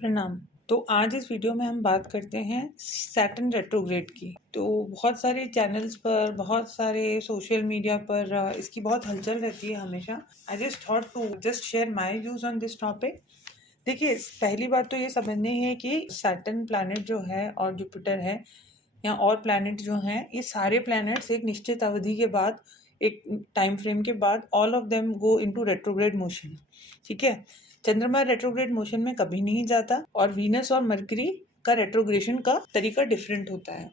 प्रणाम। तो आज इस वीडियो में हम बात करते हैं सैटर्न रेट्रोग्रेड की। तो बहुत सारे चैनल्स पर, बहुत सारे सोशल मीडिया पर इसकी बहुत हलचल रहती है हमेशा। I just thought to just share my views on this topic. देखिए, पहली बात तो ये समझनी है कि सैटर्न प्लैनेट जो है और जुपिटर है या और प्लैनेट जो हैं, ये सारे प्लैनेट्स एक निश्चित अवधि के बाद, एक टाइम फ्रेम के बाद all of them go into retrograde motion. ठीक है, चंद्रमा रेट्रोग्रेड मोशन में कभी नहीं जाता और वीनस और मरकरी का रेट्रोग्रेशन का तरीका डिफरेंट होता है।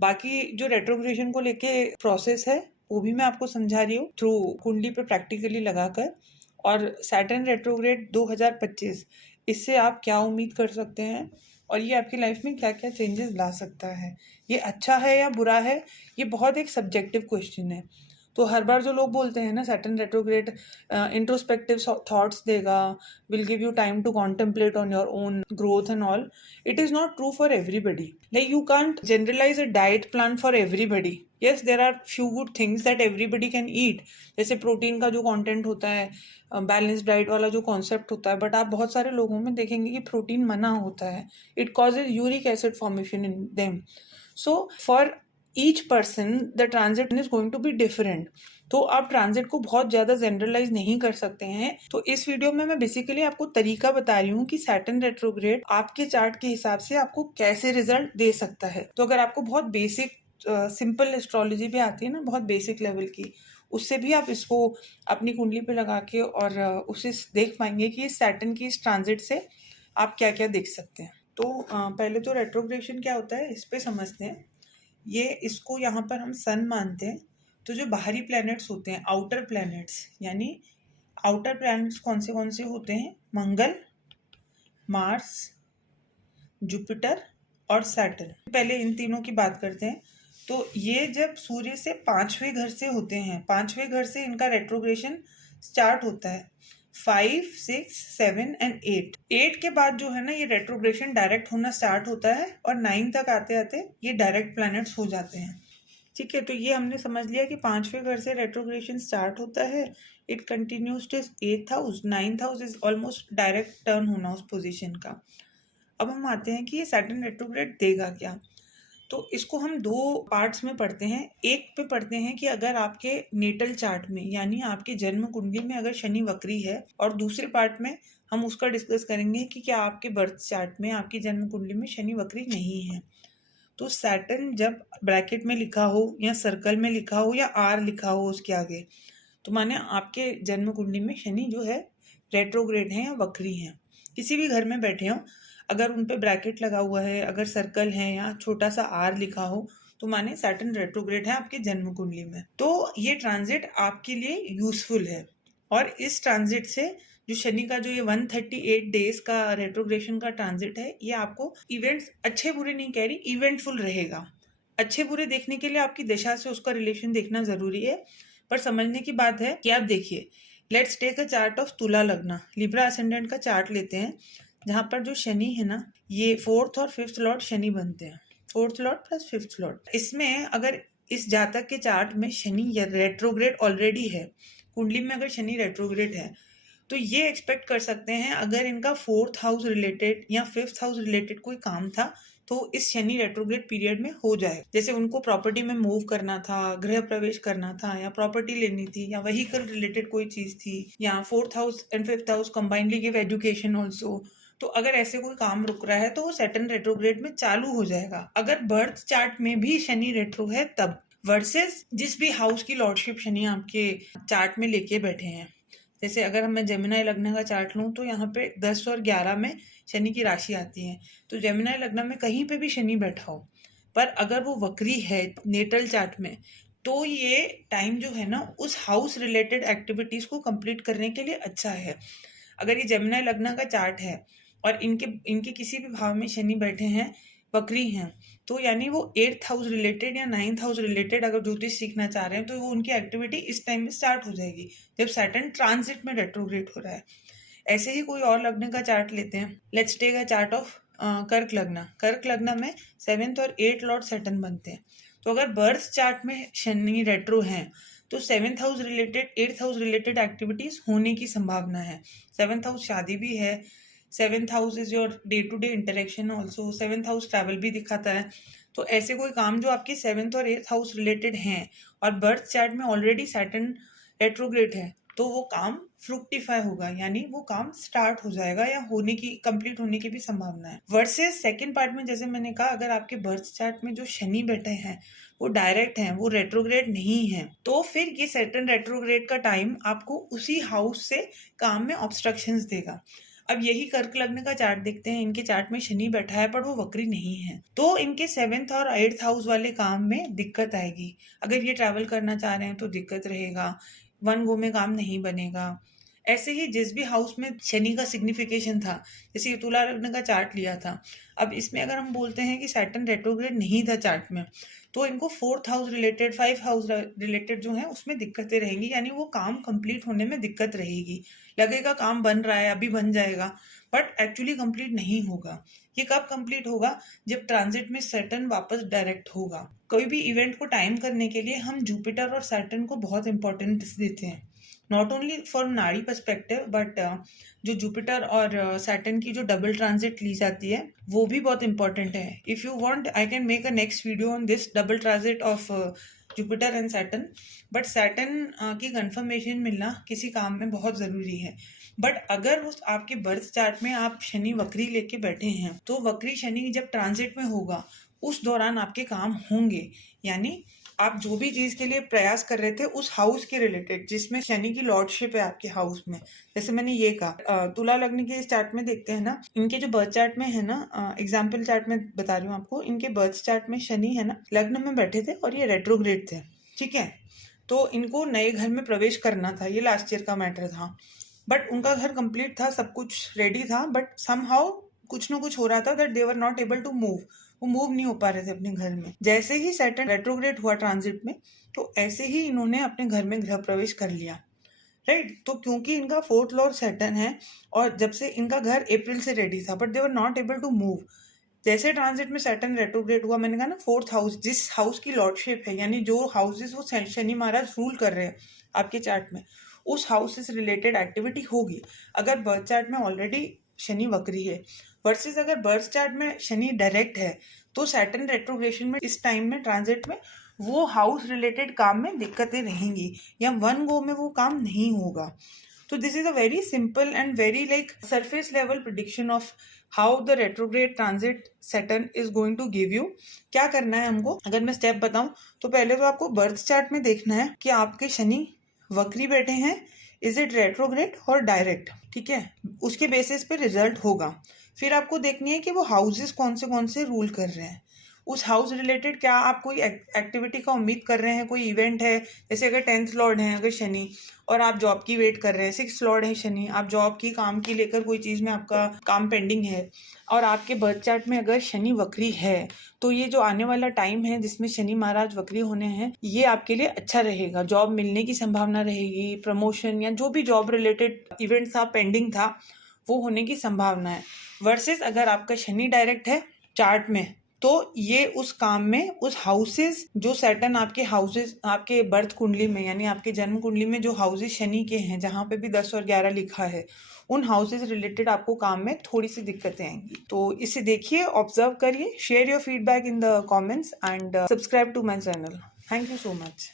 बाकी जो रेट्रोग्रेशन को लेके प्रोसेस है वो भी मैं आपको समझा रही हूँ थ्रू कुंडली पे प्रैक्टिकली लगाकर। और सैटर्न रेट्रोग्रेड 2025, इससे आप क्या उम्मीद कर सकते हैं और ये आपकी लाइफ में क्या क्या चेंजेस ला सकता है, ये अच्छा है या बुरा है, ये बहुत एक सब्जेक्टिव क्वेश्चन है। तो हर बार जो लोग बोलते हैं ना सैटर्न रेट्रोग्रेड इंट्रोस्पेक्टिव थॉट्स देगा, will give you time to contemplate on your own growth and all, it is not true for everybody. Like you can't generalize a diet plan for everybody. Yes, there are few good things that everybody can eat, जैसे protein का जो content होता है, balance diet वाला जो concept होता है, but आप बहुत सारे लोगों में देखेंगे कि प्रोटीन मना होता है, it causes uric acid formation in them. So for each person the transit is going to be different. तो आप ट्रांजिट को बहुत ज्यादा जनरलाइज नहीं कर सकते हैं। तो इस वीडियो में मैं बेसिकली आपको तरीका बता रही हूँ कि सैटर्न रेट्रोग्रेड आपके चार्ट के हिसाब से आपको कैसे रिजल्ट दे सकता है। तो अगर आपको बहुत बेसिक सिंपल एस्ट्रोलॉजी भी आती है ना, बहुत बेसिक लेवल की, उससे भी आप इसको अपनी कुंडली पे लगा के और उसे देख पाएंगे कि सैटर्न की इस ट्रांजिट से आप क्या क्या देख सकते हैं। तो पहले तो रेट्रोग्रेशन क्या होता है इस पे समझते हैं। ये इसको यहाँ पर हम सन मानते हैं। तो जो बाहरी प्लैनेट्स होते हैं, आउटर प्लैनेट्स, यानी आउटर प्लैनेट्स कौन से होते हैं? मंगल, मार्स, जुपिटर और सैटर्न। पहले इन तीनों की बात करते हैं। तो ये जब सूर्य से 5वें घर से होते हैं, 5वें घर से इनका रेट्रोग्रेशन स्टार्ट होता है। 5, 6, 7 एंड 8, 8 के बाद जो है ना ये रेट्रोग्रेशन डायरेक्ट होना स्टार्ट होता है और 9 तक आते आते ये डायरेक्ट प्लैनेट्स हो जाते हैं। ठीक है, तो ये हमने समझ लिया कि 5वें घर से रेट्रोग्रेशन स्टार्ट होता है, it continues to 8th house, 9th house is almost direct turn होना उस पोजीशन का। अब हम आते हैं कि ये सैटर्न रेट्रोग्रेड देगा क्या। तो इसको हम दो पार्ट्स में पढ़ते हैं। एक पे पढ़ते हैं कि अगर आपके नेटल चार्ट में, यानी आपके जन्म कुंडली में अगर शनि वक्री है, और दूसरे पार्ट में हम उसका डिस्कस करेंगे कि क्या आपके बर्थ चार्ट में, आपकी जन्म कुंडली में शनि वक्री नहीं है। तो सैटर्न जब ब्रैकेट में लिखा हो या सर्कल में लिखा हो या आर लिखा हो उसके आगे, तो माने आपके जन्म कुंडली में शनि जो है रेट्रोग्रेड है या वक्री है। किसी भी घर में बैठे हो, अगर उन पे ब्रैकेट लगा हुआ है, अगर सर्कल है या छोटा सा आर लिखा हो, तो माने सैटर्न रेट्रोग्रेड है आपके जन्म कुंडली में। तो ये ट्रांजिट आपके लिए यूजफुल है। और इस ट्रांजिट से जो शनि का जो ये 138 डेज का रेट्रोग्रेशन का ट्रांजिट है, ये आपको इवेंट्स, अच्छे बुरे नहीं कह रही, इवेंटफुल रहेगा। अच्छे बुरे देखने के लिए आपकी दशा से उसका रिलेशन देखना जरूरी है, पर समझने की बात है कि आप देखिए, let's take a chart of Tula lagna, Libra ascendant का चार्ट लेते हैं, जहां पर जो शनि है ना, ये 4th और 5th लॉर्ड शनि बनते हैं, 4th Lord plus 5th Lord. इसमें अगर इस जातक के चार्ट में शनि रेट्रोग्रेड ऑलरेडी है, कुंडली में अगर शनि रेट्रोग्रेड है, तो ये एक्सपेक्ट कर सकते हैं अगर इनका 4th हाउस रिलेटेड या 5th हाउस रिलेटेड कोई काम था तो इस शनि रेट्रोग्रेड पीरियड में हो जाए। जैसे उनको प्रॉपर्टी में मूव करना था, गृह प्रवेश करना था, या प्रॉपर्टी लेनी थी, या व्हीकल रिलेटेड कोई चीज थी, या 4th house and 5th house combinedly give education also. तो अगर ऐसे कोई काम रुक रहा है तो वो सैटर्न रेट्रोग्रेड में चालू हो जाएगा। अगर बर्थ चार्ट में भी शनि रेट्रो है तब, वर्सेस जिस भी हाउस की लॉर्डशिप शनि आपके चार्ट में लेके बैठे हैं। जैसे अगर मैं जेमिनाई लग्न का चार्ट लूँ तो यहाँ पे 10 और 11 में शनि की राशि आती है। तो जेमिनाई लग्न में कहीं पे भी शनि बैठा हो, पर अगर वो वक्री है नेटल चार्ट में, तो ये टाइम जो है ना उस हाउस रिलेटेड एक्टिविटीज को कंप्लीट करने के लिए अच्छा है। अगर ये जेमिनाई लग्न का चार्ट है और इनके किसी भी भाव में शनि बैठे हैं, वक्री हैं, तो यानी वो 8th हाउस रिलेटेड या 9th हाउस रिलेटेड अगर ज्योतिष सीखना चाह रहे हैं तो वो उनकी एक्टिविटी इस टाइम में स्टार्ट हो जाएगी जब सैटर्न ट्रांजिट में रेट्रोग्रेड हो रहा है। ऐसे ही कोई और लग्न का चार्ट लेते हैं। Let's take a chart of Karka lagna. कर्क लग्न में 7th और 8th लॉर्ड सैटर्न बनते हैं। तो अगर बर्थ चार्ट में शनि रेट्रो हैं तो 7th house related, 8th house related activities होने की संभावना है। 7th हाउस शादी भी है, 7th house is your day to day interaction also, 7th house travel भी दिखाता है। तो ऐसे कोई काम जो आपके 7th और 8th हाउस रिलेटेड हैं और बर्थ चार्ट में ऑलरेडी सैटर्न रेट्रोग्रेड है, तो वो काम फ्रुक्टिफाई होगा, यानी वो काम स्टार्ट हो जाएगा या होने की, कंप्लीट होने की भी संभावना है। वर्सेस सेकंड पार्ट में जैसे मैंने कहा, अगर आपके बर्थ चार्ट में जो शनि बैठे हैं वो डायरेक्ट हैं, वो रेट्रोग्रेड नहीं है, तो फिर ये सैटर्न रेट्रोग्रेड का टाइम आपको उसी हाउस से काम में ऑब्स्ट्रक्शंस देगा। अब यही कर्क लग्न का चार्ट देखते हैं, इनके चार्ट में शनि बैठा है पर वो वक्री नहीं है, तो इनके 7th और 8th हाउस वाले काम में दिक्कत आएगी। अगर ये ट्रैवल करना चाह रहे हैं तो दिक्कत रहेगा, वन गो में काम नहीं बनेगा। ऐसे ही जिस भी हाउस में शनि का सिग्निफिकेशन था, जैसे ये तुला लग्न का चार्ट लिया था, अब इसमें अगर हम बोलते हैं कि सैटर्न रेट्रोग्रेड नहीं था चार्ट में, तो इनको 4th house related, 5th house related जो है उसमें दिक्कतें रहेंगी, यानी वो काम कंप्लीट होने में दिक्कत रहेगी। लगेगा काम बन रहा है, अभी बन जाएगा, बट एक्चुअली कंप्लीट नहीं होगा। ये कब कंप्लीट होगा? जब ट्रांजिट में सैटर्न वापस डायरेक्ट होगा। कोई भी इवेंट को टाइम करने के लिए हम जुपिटर और सैटर्न को बहुत इंपॉर्टेंस देते हैं, नॉट ओनली फॉर नाड़ी पर्सपेक्टिव, बट जो जुपिटर और सैटर्न की जो डबल ट्रांजिट ली जाती है वो भी बहुत इंपॉर्टेंट है। If you want I can make a next video on this double transit of Jupiter and Saturn, but Saturn की कंफर्मेशन मिलना किसी काम में बहुत ज़रूरी है। बट अगर उस आपके बर्थ चार्ट में आप शनि वक्री लेके बैठे हैं, तो वक्री शनि जब ट्रांजिट में होगा उस दौरान आपके काम होंगे, यानी आप जो भी चीज़ के लिए प्रयास कर रहे थे उस हाउस के रिलेटेड जिसमें शनि की लॉर्डशिप है आपके हाउस में, जैसे मैंने ये कहा तुला लग्न के इस चार्ट में देखते हैं ना, इनके जो बर्थ चार्ट में है ना, एग्जाम्पल चार्ट में बता रही हूँ आपको, इनके बर्थ चार्ट में शनि है ना, लग्न में बैठे थे और ये रेट्रोग्रेड थे, ठीक है। तो इनको नए घर में प्रवेश करना था, ये लास्ट ईयर का मैटर था, बट उनका घर कंप्लीट था, सब कुछ रेडी था, बट समहाउ कुछ ना कुछ हो रहा था that they were not able to move, वो मूव नहीं हो पा रहे थे अपने घर में। जैसे ही सैटर्न रेट्रोग्रेड हुआ ट्रांजिट में, तो ऐसे ही इन्होंने अपने घर में गृह प्रवेश कर लिया, राइट। तो क्योंकि इनका 4th लॉर्ड सैटर्न है और जब से इनका घर अप्रैल से रेडी था, but they were not able to move. जैसे ट्रांजिट में सैटर्न रेट्रोग्रेड हुआ, मैंने कहा ना 4th हाउस जिस हाउस की लॉर्डशिप है, यानी जो हाउसेस वो शनि महाराज रूल कर रहे हैं आपके चार्ट में, उस हाउस से रिलेटेड एक्टिविटी होगी अगर बर्थ चार्ट में ऑलरेडी शनि वक्री है। वर्सेस अगर बर्थ चार्ट में शनि डायरेक्ट है, तो सैटर्न रेट्रोग्रेशन में इस टाइम में ट्रांजिट में वो हाउस रिलेटेड काम में दिक्कतें रहेंगी या वन गो में वो काम नहीं होगा। तो this is a very simple and very like surface level prediction of how the retrograde transit Saturn is going to give you. क्या करना है हमको, अगर मैं स्टेप बताऊं तो पहले तो आपको बर्थ चार्ट में देखना है कि आपके शनि वक्री बैठे हैं, इज इट रेट्रोग्रेड और डायरेक्ट, ठीक है, उसके बेसिस पे रिजल्ट होगा। फिर आपको देखनी है कि वो हाउसेस कौन से रूल कर रहे हैं, उस हाउस रिलेटेड क्या आप कोई एक्टिविटी का उम्मीद कर रहे हैं, कोई इवेंट है, जैसे अगर 10th लॉर्ड है अगर शनि और आप जॉब की वेट कर रहे हैं, 6th लॉर्ड है शनि, आप जॉब की काम की लेकर कोई चीज़ में आपका काम पेंडिंग है और आपके बर्थ चार्ट में अगर शनि वक्री है, तो ये जो आने वाला टाइम है जिसमें शनि महाराज वक्री होने हैं, ये आपके लिए अच्छा रहेगा, जॉब मिलने की संभावना रहेगी, प्रमोशन या जो भी जॉब रिलेटेड इवेंट था पेंडिंग था वो होने की संभावना है। वर्सेस अगर आपका शनि डायरेक्ट है चार्ट में, तो ये उस काम में उस हाउसेस जो सैटर्न आपके हाउसेस आपके बर्थ कुंडली में यानी आपके जन्म कुंडली में जो हाउसेस शनि के हैं जहाँ पे भी 10 और 11 लिखा है, उन हाउसेस रिलेटेड आपको काम में थोड़ी सी दिक्कतें आएंगी। तो इसे देखिए, ऑब्जर्व करिए, share your feedback in the comments and subscribe to my channel. Thank you so much.